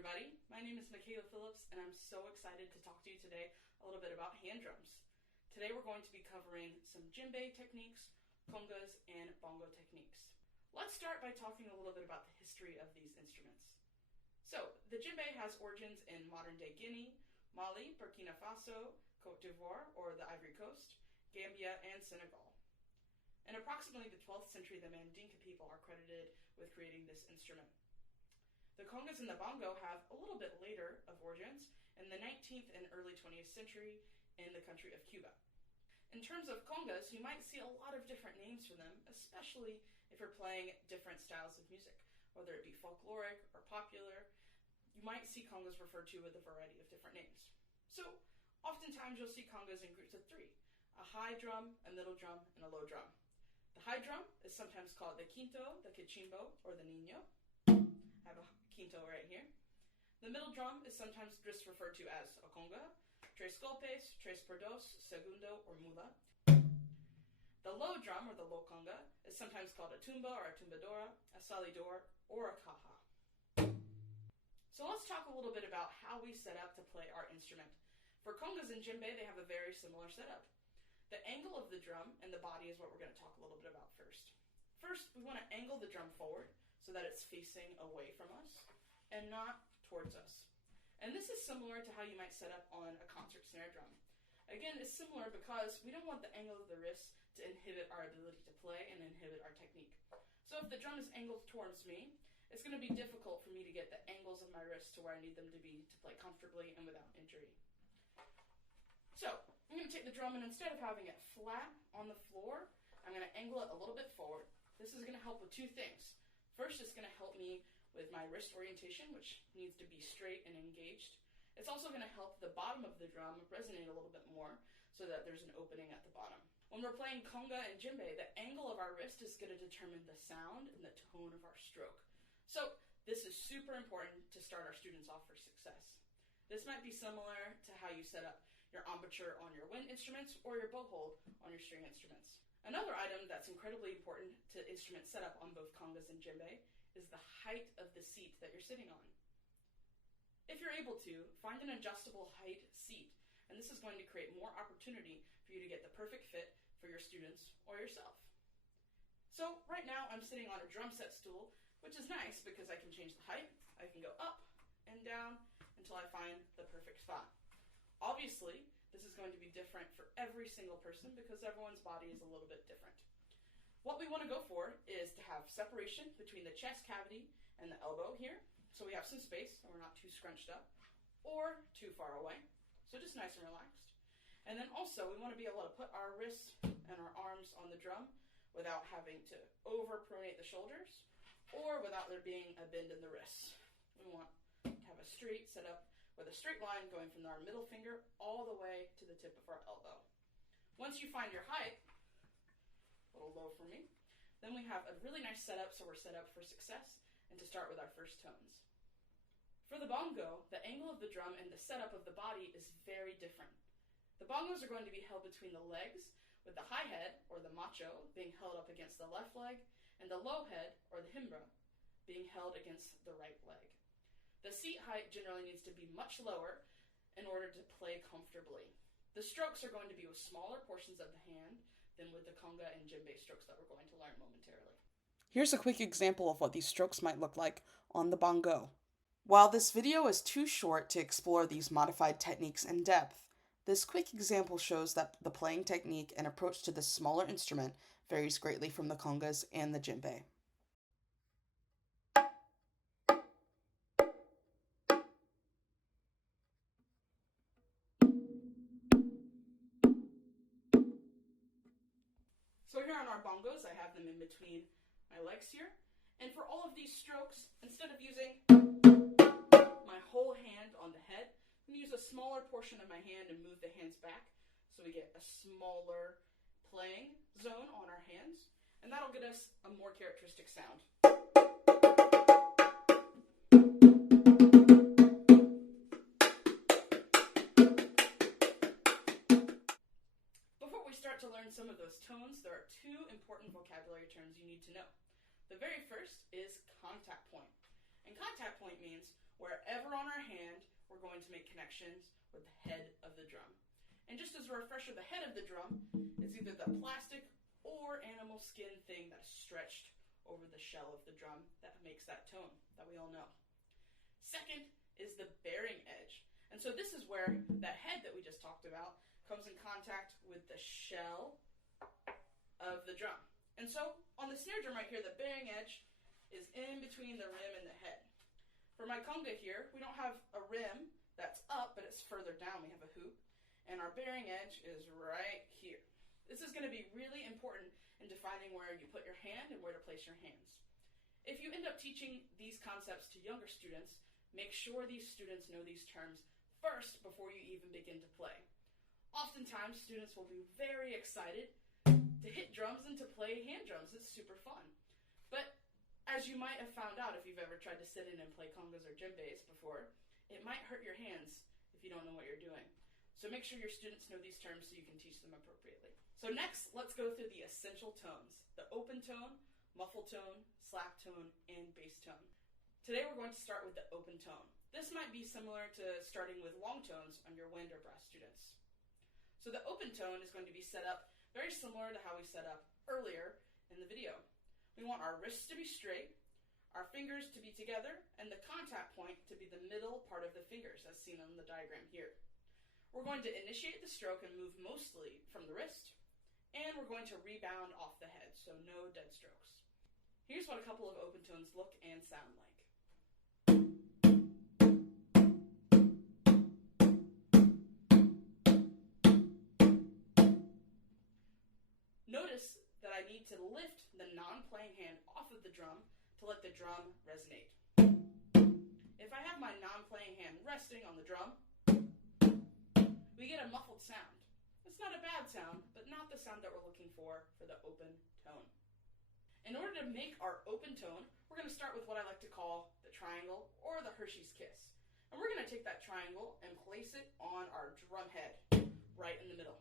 everybody. My name is McKayla Phillips, and I'm so excited to talk to you today a little bit about hand drums. Today we're going to be covering some djembe techniques, congas, and bongo techniques. Let's start by talking a little bit about the history of these instruments. So, the djembe has origins in modern-day Guinea, Mali, Burkina Faso, Côte d'Ivoire, or the Ivory Coast, Gambia, and Senegal. In approximately the 12th century, the Mandinka people are credited with creating this instrument. The congas and the bongo have a little bit later of origins in the 19th and early 20th century in the country of Cuba. In terms of congas, you might see a lot of different names for them, especially if you're playing different styles of music, whether it be folkloric or popular. You might see congas referred to with a variety of different names. So, oftentimes you'll see congas in groups of three: a high drum, a middle drum, and a low drum. The high drum is sometimes called the quinto, the cachimbo, or the niño. I have a quinto right here. The middle drum is sometimes just referred to as a conga, tres golpes, tres por dos, segundo, or muda. The low drum, or the low conga, is sometimes called a tumba or a tumbadora, a salidor, or a caja. So let's talk a little bit about how we set up to play our instrument. For congas and djembe, they have a very similar setup. The angle of the drum and the body is what we're going to talk a little bit about first. First, we want to angle the drum forward so that it's facing away from us and not towards us. And this is similar to how you might set up on a concert snare drum. Again, it's similar because we don't want the angle of the wrist to inhibit our ability to play and inhibit our technique. So if the drum is angled towards me, it's going to be difficult for me to get the angles of my wrists to where I need them to be to play comfortably and without injury. So, I'm going to take the drum, and instead of having it flat on the floor, I'm going to angle it a little bit forward. This is going to help with two things. First, it's going to help me with my wrist orientation, which needs to be straight and engaged. It's also going to help the bottom of the drum resonate a little bit more so that there's an opening at the bottom. When we're playing conga and djembe, the angle of our wrist is going to determine the sound and the tone of our stroke. So, this is super important to start our students off for success. This might be similar to how you set up your embouchure on your wind instruments or your bow hold on your string instruments. Another item that's incredibly important to instrument setup on both congas and djembe is the height of the seat that you're sitting on. If you're able to, find an adjustable height seat, and this is going to create more opportunity for you to get the perfect fit for your students or yourself. So right now I'm sitting on a drum set stool, which is nice because I can change the height. I can go up and down until I find the perfect spot. Obviously, this is going to be different for every single person because everyone's body is a little bit different. What we want to go for is to have separation between the chest cavity and the elbow here, so we have some space and we're not too scrunched up or too far away, so just nice and relaxed. And then also, we want to be able to put our wrists and our arms on the drum without having to over-pronate the shoulders or without there being a bend in the wrists. We want to have a straight setup with a straight line going from our middle finger all the way to the tip of our elbow. Once you find your height, a little low for me, then we have a really nice setup, so we're set up for success and to start with our first tones. For the bongo, the angle of the drum and the setup of the body is very different. The bongos are going to be held between the legs, with the high head, or the macho, being held up against the left leg, and the low head, or the himbra, being held against the right leg. The seat height generally needs to be much lower in order to play comfortably. The strokes are going to be with smaller portions of the hand than with the conga and djembe strokes that we're going to learn momentarily. Here's a quick example of what these strokes might look like on the bongo. While this video is too short to explore these modified techniques in depth, this quick example shows that the playing technique and approach to this smaller instrument varies greatly from the congas and the djembe. So here on our bongos, I have them in between my legs here. And for all of these strokes, instead of using my whole hand on the head, I'm going to use a smaller portion of my hand and move the hands back so we get a smaller playing zone on our hands. And that'll get us a more characteristic sound. To learn some of those tones, there are two important vocabulary terms you need to know. The very first is contact point. And contact point means wherever on our hand, we're going to make connections with the head of the drum. And just as a refresher, the head of the drum is either the plastic or animal skin thing that's stretched over the shell of the drum that makes that tone that we all know. Second is the bearing edge. And so this is where that head that we just talked about comes in contact with the shell of the drum. And so on the snare drum right here, the bearing edge is in between the rim and the head. For my conga here, we don't have a rim that's up, but it's further down. We have a hoop, and our bearing edge is right here. This is going to be really important in defining where you put your hand and where to place your hands. If you end up teaching these concepts to younger students, make sure these students know these terms first before you even begin to play. Oftentimes, students will be very excited to hit drums and to play hand drums. It's super fun. But as you might have found out if you've ever tried to sit in and play congas or djembes before, it might hurt your hands if you don't know what you're doing. So make sure your students know these terms so you can teach them appropriately. So next, let's go through the essential tones: the open tone, muffled tone, slap tone, and bass tone. Today we're going to start with the open tone. This might be similar to starting with long tones on your wind or brass students. So the open tone is going to be set up very similar to how we set up earlier in the video. We want our wrists to be straight, our fingers to be together, and the contact point to be the middle part of the fingers, as seen on the diagram here. We're going to initiate the stroke and move mostly from the wrist, and we're going to rebound off the head, so no dead strokes. Here's what a couple of open tones look and sound like. Notice that I need to lift the non-playing hand off of the drum to let the drum resonate. If I have my non-playing hand resting on the drum, we get a muffled sound. It's not a bad sound, but not the sound that we're looking for the open tone. In order to make our open tone, we're going to start with what I like to call the triangle or the Hershey's kiss. And we're going to take that triangle and place it on our drum head, right in the middle.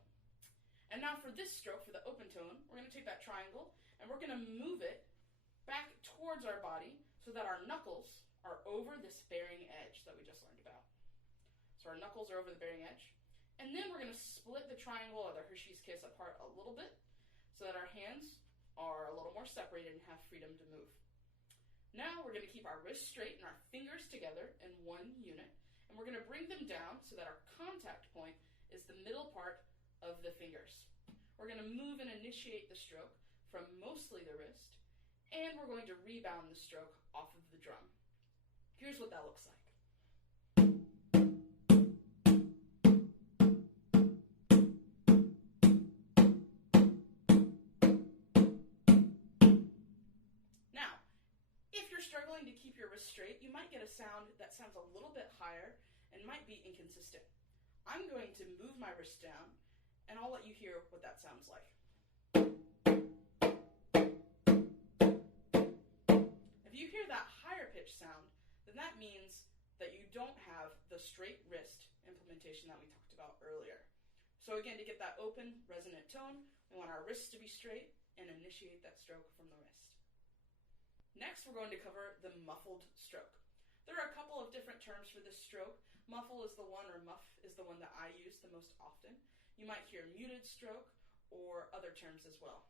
And now for this stroke, for the open tone, we're going to take that triangle and we're going to move it back towards our body so that our knuckles are over this bearing edge that we just learned about. So our knuckles are over the bearing edge. And then we're going to split the triangle or the Hershey's kiss apart a little bit so that our hands are a little more separated and have freedom to move. Now we're going to keep our wrists straight and our fingers together in one unit, and we're going to bring them down so that our contact point is the middle part of the fingers. We're going to move and initiate the stroke from mostly the wrist, and we're going to rebound the stroke off of the drum. Here's what that looks like. Now, if you're struggling to keep your wrist straight, you might get a sound that sounds a little bit higher and might be inconsistent. I'm going to move my wrist down, and I'll let you hear what that sounds like. If you hear that higher pitch sound, then that means that you don't have the straight wrist implementation that we talked about earlier. So again, to get that open, resonant tone, we want our wrists to be straight and initiate that stroke from the wrist. Next, we're going to cover the muffled stroke. There are a couple of different terms for this stroke. Muffle is the one, or muff is the one that I use the most often. You might hear muted stroke or other terms as well.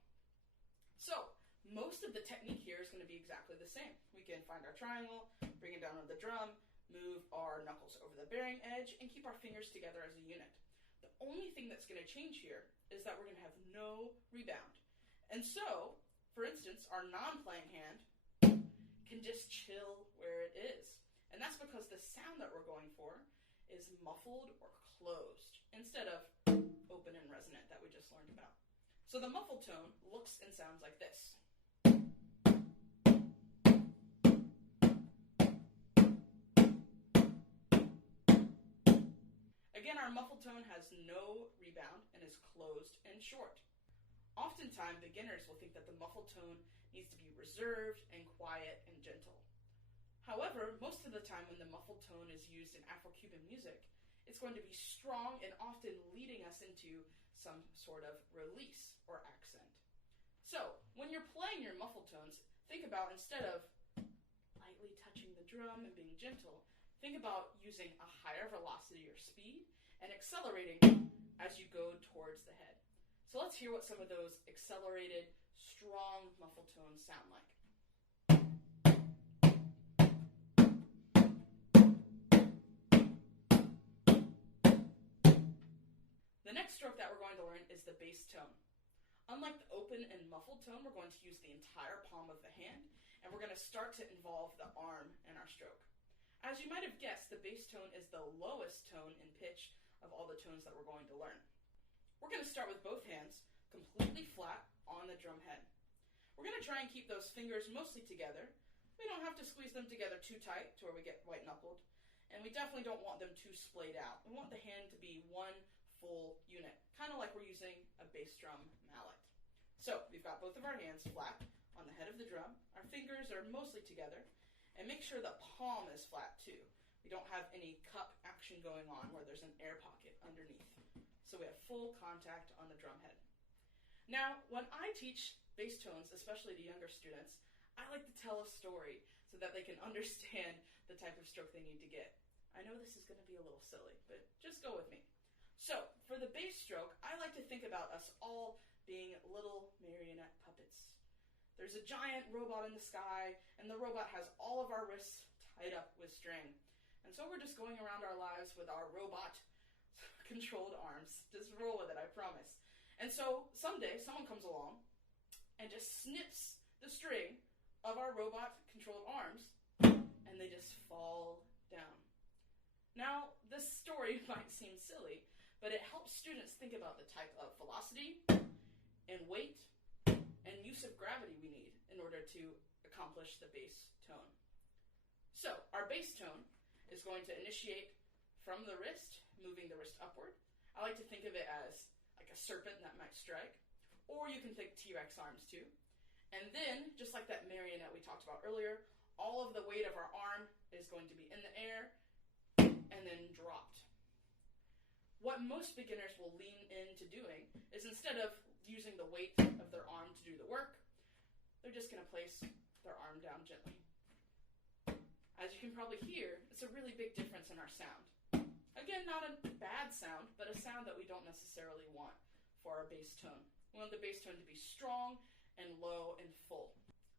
So, most of the technique here is going to be exactly the same. We can find our triangle, bring it down on the drum, move our knuckles over the bearing edge, and keep our fingers together as a unit. The only thing that's going to change here is that we're going to have no rebound. And so, for instance, our non-playing hand can just chill where it is. And that's because the sound that we're going for is muffled or closed instead of open and resonant that we just learned about. So the muffled tone looks and sounds like this. Again, our muffled tone has no rebound and is closed and short. Oftentimes, beginners will think that the muffled tone needs to be reserved and quiet and gentle. However, most of the time when the muffled tone is used in Afro-Cuban music, it's going to be strong and often leading us into some sort of release or accent. So, when you're playing your muffled tones, think about, instead of lightly touching the drum and being gentle, think about using a higher velocity or speed and accelerating as you go towards the head. So let's hear what some of those accelerated, strong muffled tones sound like. The next stroke that we're going to learn is the bass tone. Unlike the open and muffled tone, we're going to use the entire palm of the hand, and we're going to start to involve the arm in our stroke. As you might have guessed, the bass tone is the lowest tone in pitch of all the tones that we're going to learn. We're going to start with both hands completely flat on the drum head. We're going to try and keep those fingers mostly together. We don't have to squeeze them together too tight to where we get white-knuckled, and we definitely don't want them too splayed out. We want the hand to be one full unit, kind of like we're using a bass drum mallet. So we've got both of our hands flat on the head of the drum. Our fingers are mostly together, and make sure the palm is flat too. We don't have any cup action going on where there's an air pocket underneath. So we have full contact on the drum head. Now, when I teach bass tones, especially to younger students, I like to tell a story so that they can understand the type of stroke they need to get. I know this is going to be a little silly, but just go with me. So, for the bass stroke, I like to think about us all being little marionette puppets. There's a giant robot in the sky, and the robot has all of our wrists tied up with string. And so we're just going around our lives with our robot-controlled arms. Just roll with it, I promise. And so, someday, someone comes along and just snips the string of our robot-controlled arms, and they just fall down. Now, this story might seem silly, but it helps students think about the type of velocity and weight and use of gravity we need in order to accomplish the bass tone. So, our bass tone is going to initiate from the wrist, moving the wrist upward. I like to think of it as like a serpent that might strike, or you can think T-Rex arms too. And then, just like that marionette we talked about earlier, all of the weight of our arm is going to be in the air and then dropped. What most beginners will lean into doing is instead of using the weight of their arm to do the work, they're just going to place their arm down gently. As you can probably hear, it's a really big difference in our sound. Again, not a bad sound, but a sound that we don't necessarily want for our bass tone. We want the bass tone to be strong and low and full.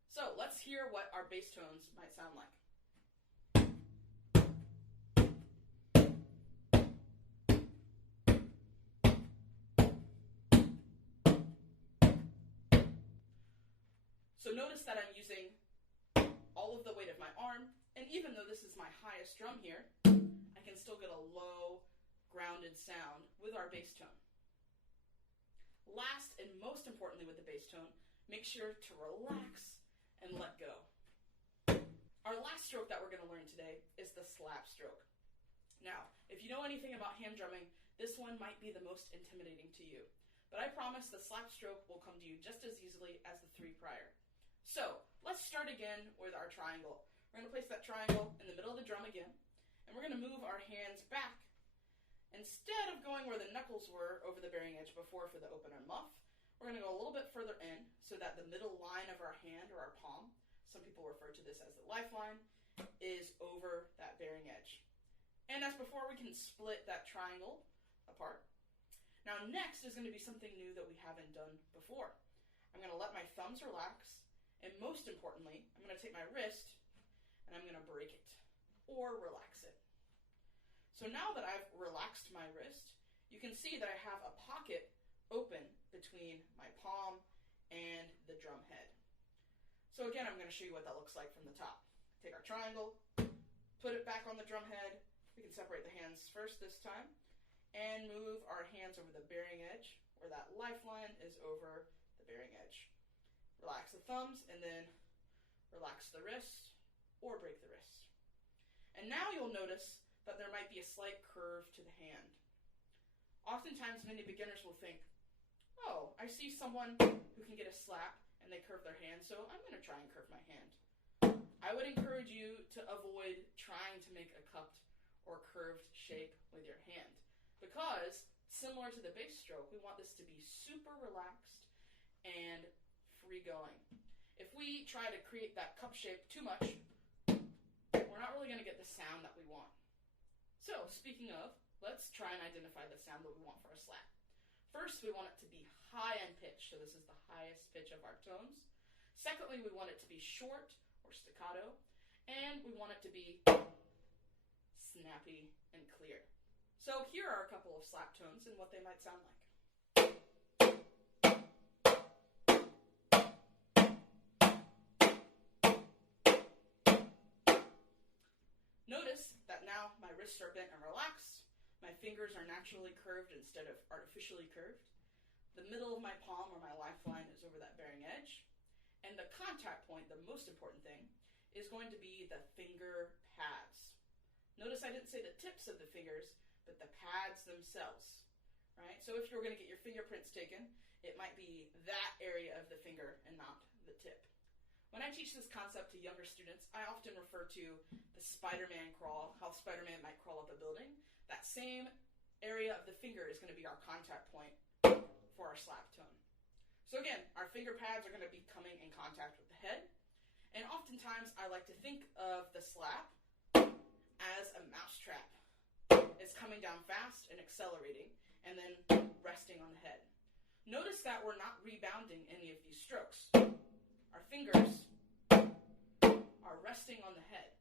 So let's hear what our bass tones might sound like. So notice that I'm using all of the weight of my arm, and even though this is my highest drum here, I can still get a low, grounded sound with our bass tone. Last and most importantly with the bass tone, make sure to relax and let go. Our last stroke that we're going to learn today is the slab stroke. Now, if you know anything about hand drumming, this one might be the most intimidating to you. But I promise the slap stroke will come to you just as easily as the three prior. So, let's start again with our triangle. We're going to place that triangle in the middle of the drum again, and we're going to move our hands back. Instead of going where the knuckles were over the bearing edge before for the open and muff, we're going to go a little bit further in so that the middle line of our hand or our palm, some people refer to this as the lifeline, is over that bearing edge. And as before, we can split that triangle apart. Now next is going to be something new that we haven't done before. I'm going to let my thumbs relax, and most importantly, I'm going to take my wrist and I'm going to break it or relax it. So now that I've relaxed my wrist, you can see that I have a pocket open between my palm and the drum head. So again, I'm going to show you what that looks like from the top. Take our triangle, put it back on the drum head. We can separate the hands first this time, and move our hands over the bearing edge, where that lifeline is over the bearing edge. Relax the thumbs, and then relax the wrist, or break the wrist. And now you'll notice that there might be a slight curve to the hand. Oftentimes, many beginners will think, oh, I see someone who can get a slap, and they curve their hand, so I'm going to try and curve my hand. I would encourage you to avoid trying to make a cupped or curved shape with your hand. Because, similar to the bass stroke, we want this to be super relaxed and free going. If we try to create that cup shape too much, we're not really going to get the sound that we want. So, speaking of, let's try and identify the sound that we want for a slap. First, we want it to be high in pitch, so this is the highest pitch of our tones. Secondly, we want it to be short or staccato, and we want it to be snappy and clear. So here are a couple of slap tones and what they might sound like. Notice that now my wrists are bent and relaxed. My fingers are naturally curved instead of artificially curved. The middle of my palm or my lifeline is over that bearing edge. And the contact point, the most important thing, is going to be the finger pads. Notice I didn't say the tips of the fingers, but the pads themselves. Right? So if you were going to get your fingerprints taken, it might be that area of the finger and not the tip. When I teach this concept to younger students, I often refer to the Spider-Man crawl, how Spider-Man might crawl up a building. That same area of the finger is going to be our contact point for our slap tone. So again, our finger pads are going to be coming in contact with the head. And oftentimes, I like to think of the slap as a mousetrap. It's coming down fast and accelerating, and then resting on the head. Notice that we're not rebounding any of these strokes. Our fingers are resting on the head.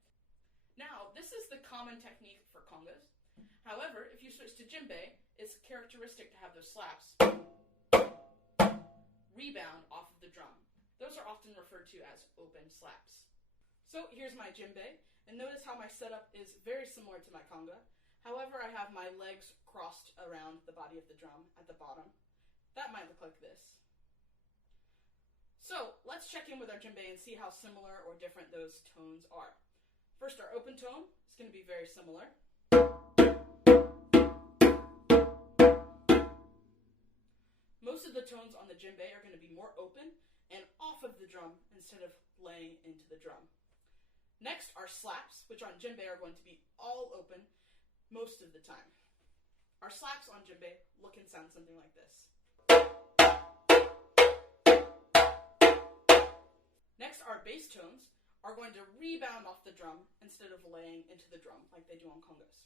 Now, this is the common technique for congas. However, if you switch to djembe, it's characteristic to have those slaps rebound off of the drum. Those are often referred to as open slaps. So here's my djembe, and notice how my setup is very similar to my conga. However, I have my legs crossed around the body of the drum at the bottom. That might look like this. So let's check in with our djembe and see how similar or different those tones are. First, our open tone is going to be very similar. Most of the tones on the djembe are going to be more open and off of the drum instead of laying into the drum. Next, our slaps, which on djembe are going to be all open most of the time. Our slaps on djembe look and sound something like this. Next, our bass tones are going to rebound off the drum instead of laying into the drum like they do on congas.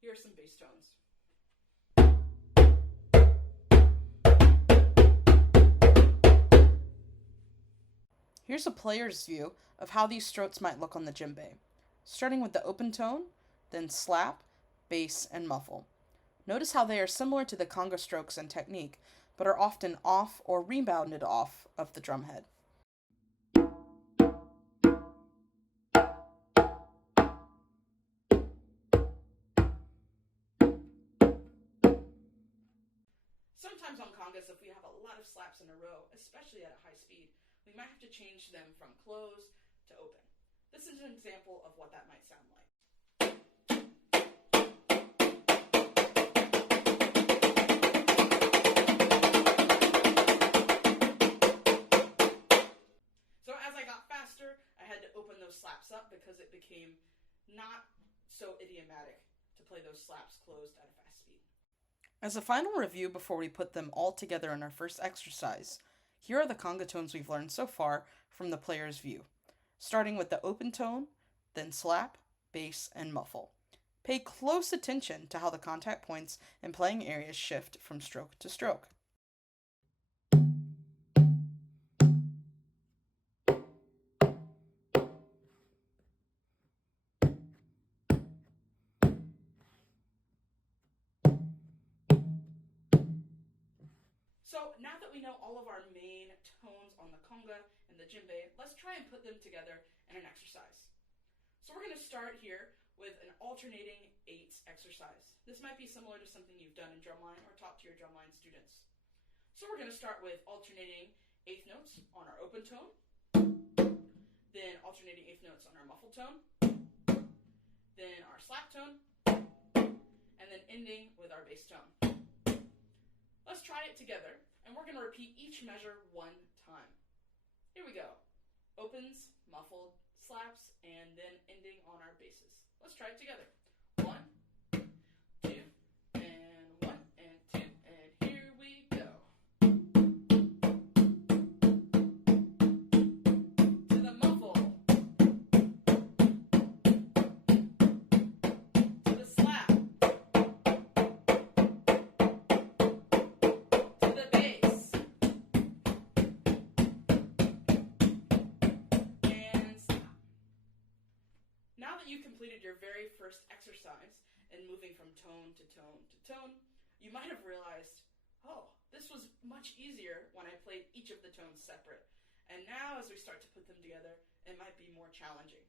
Here are some bass tones. Here's a player's view of how these strokes might look on the djembe, starting with the open tone, then slap, bass, and muffle. Notice how they are similar to the conga strokes and technique, but are often off or rebounded off of the drum head. Sometimes on congas, if we have a lot of slaps in a row, especially at a high speed, we might have to change them from close to open. This is an example of what that might sound like. So as I got faster, I had to open those slaps up because it became not so idiomatic to play those slaps closed at a fast speed. As a final review before we put them all together in our first exercise, here are the conga tones we've learned so far from the player's view, starting with the open tone, then slap, bass, and muffle. Pay close attention to how the contact points and playing areas shift from stroke to stroke. So now that we know all of our main tones on the conga and the djembe, let's try and put them together in an exercise. So we're going to start here with an alternating eights exercise. This might be similar to something you've done in drumline or taught to your drumline students. So we're going to start with alternating eighth notes on our open tone, then alternating eighth notes on our muffled tone, then our slap tone, and then ending with our bass tone. Let's try it together, and we're going to repeat each measure one time. Here we go. Opens, muffled, slaps, and then ending on our basses. Let's try it together. 1, 2, and 1, and 2, and here we go. To the muffle. completed your very first exercise in moving from tone to tone to tone, you might have realized, oh, this was much easier when I played each of the tones separate. And now as we start to put them together, it might be more challenging.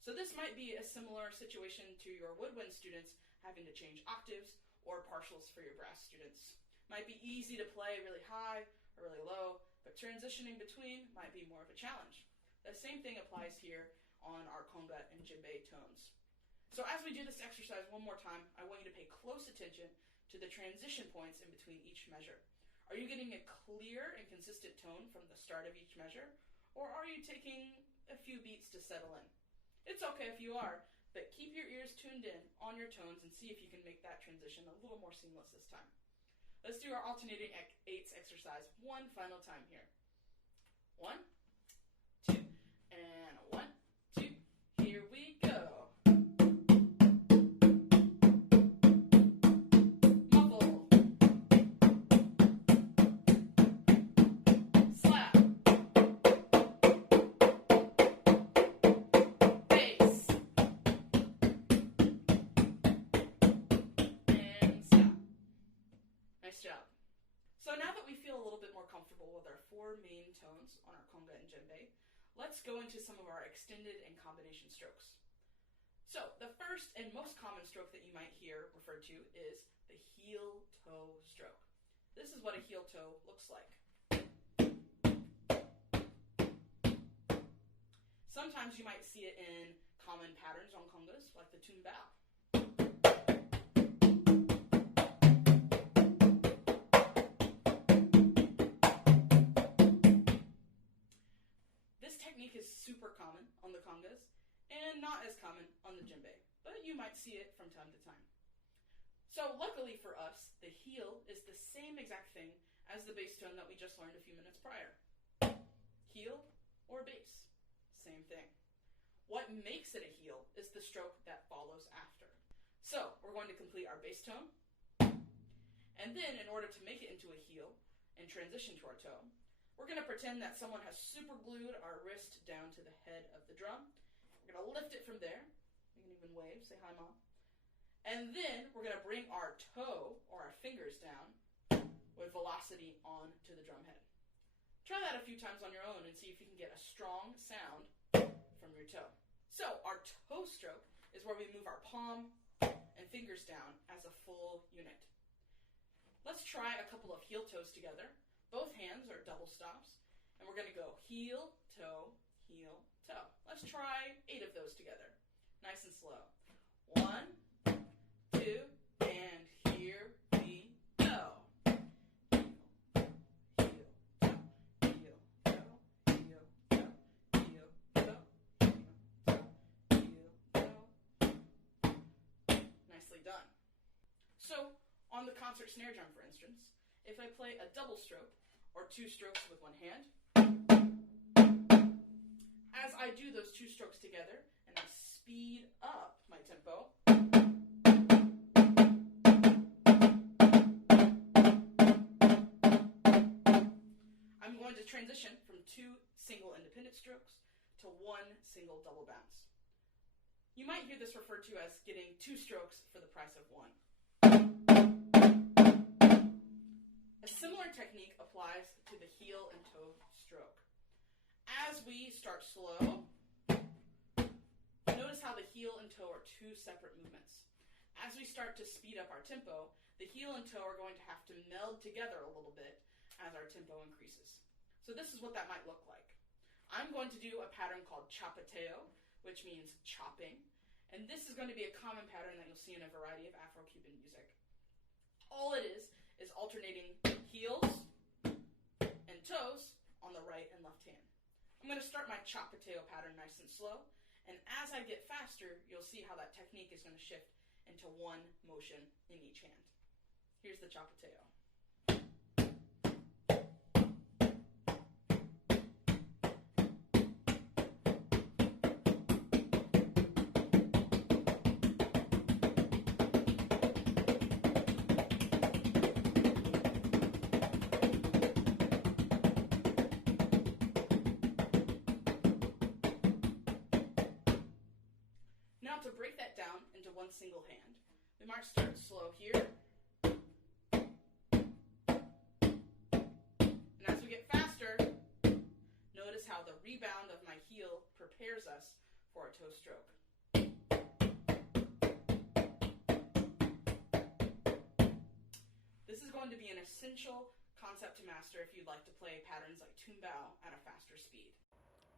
So this might be a similar situation to your woodwind students having to change octaves or partials for your brass students. Might be easy to play really high or really low, but transitioning between might be more of a challenge. The same thing applies here on our conga and djembe tones. So as we do this exercise one more time, I want you to pay close attention to the transition points in between each measure. Are you getting a clear and consistent tone from the start of each measure, or are you taking a few beats to settle in? It's okay if you are, but keep your ears tuned in on your tones and see if you can make that transition a little more seamless this time. Let's do our alternating eights exercise one final time here. 1, 2, and 1, 2. Here we go. Muffled. Slab. Bass. And stop. Nice job. So now that we feel a little bit more comfortable with our 4 main tones on our conga and djembe, let's go into some of our extended and combination strokes. So the first and most common stroke that you might hear referred to is the heel-toe stroke. This is what a heel toe looks like. Sometimes you might see it in common patterns on congas, like the tune bow. This technique is super common on the congas and not as common on the djembe, but you might see it from time to time. So luckily for us, the heel is the same exact thing as the bass tone that we just learned a few minutes prior. Heel or bass, same thing. What makes it a heel is the stroke that follows after. So we're going to complete our bass tone, and then in order to make it into a heel and transition to our toe, we're going to pretend that someone has super glued our wrist down to the head of the drum. We're going to lift it from there. You can even wave, say hi, Mom. And then we're going to bring our toe or our fingers down with velocity onto the drum head. Try that a few times on your own and see if you can get a strong sound from your toe. So our toe stroke is where we move our palm and fingers down as a full unit. Let's try a couple of heel toes together. Both hands are double stops, and we're going to go heel, toe, heel, toe. Let's try 8 of those together. Nice and slow. 1, 2, and here we go. Heel, toe, heel, toe, heel, toe, heel, toe, heel, toe. Nicely done. So, on the concert snare drum, for instance, if I play a double stroke, or 2 strokes with one hand, as I do those 2 strokes together, and I speed up my tempo, I'm going to transition from 2 single independent strokes to 1 single double bounce. You might hear this referred to as getting 2 strokes for the price of 1. A similar technique applies to the heel and toe stroke. As we start slow, notice how the heel and toe are 2 separate movements. As we start to speed up our tempo, the heel and toe are going to have to meld together a little bit as our tempo increases. So this is what that might look like. I'm going to do a pattern called chapateo, which means chopping, and this is going to be a common pattern that you'll see in a variety of Afro-Cuban music. All it is alternating heels and toes on the right and left hand. I'm going to start my chapateo pattern nice and slow, and as I get faster, you'll see how that technique is going to shift into 1 motion in each hand. Here's the chapateo. Now to break that single hand. We might start slow here. And as we get faster, notice how the rebound of my heel prepares us for a toe stroke. This is going to be an essential concept to master if you'd like to play patterns like tumbao at a faster speed.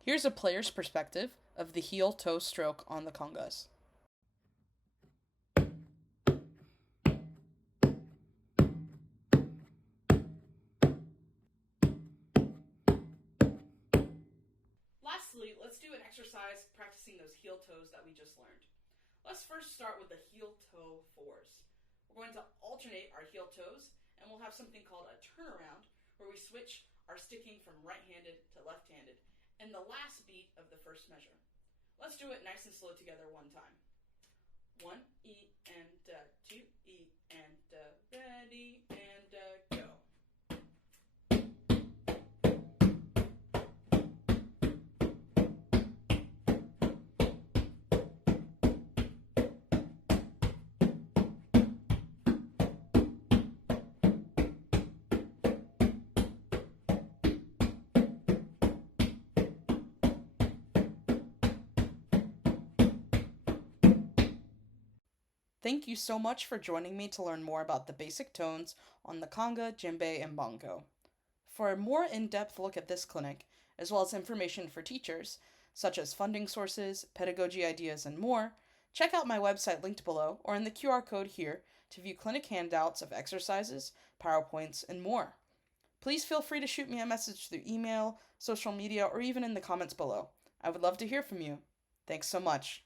Here's a player's perspective of the heel-toe stroke on the congas. Lastly, let's do an exercise practicing those heel toes that we just learned. Let's first start with the heel toe fours. We're going to alternate our heel toes, and we'll have something called a turnaround, where we switch our sticking from right-handed to left-handed in the last beat of the first measure. Let's do it nice and slow together one time. 1, E, and 2, E, and ready, and go. Thank you so much for joining me to learn more about the basic tones on the conga, djembe, and bongo. For a more in-depth look at this clinic, as well as information for teachers, such as funding sources, pedagogy ideas, and more, check out my website linked below or in the QR code here to view clinic handouts of exercises, PowerPoints, and more. Please feel free to shoot me a message through email, social media, or even in the comments below. I would love to hear from you. Thanks so much.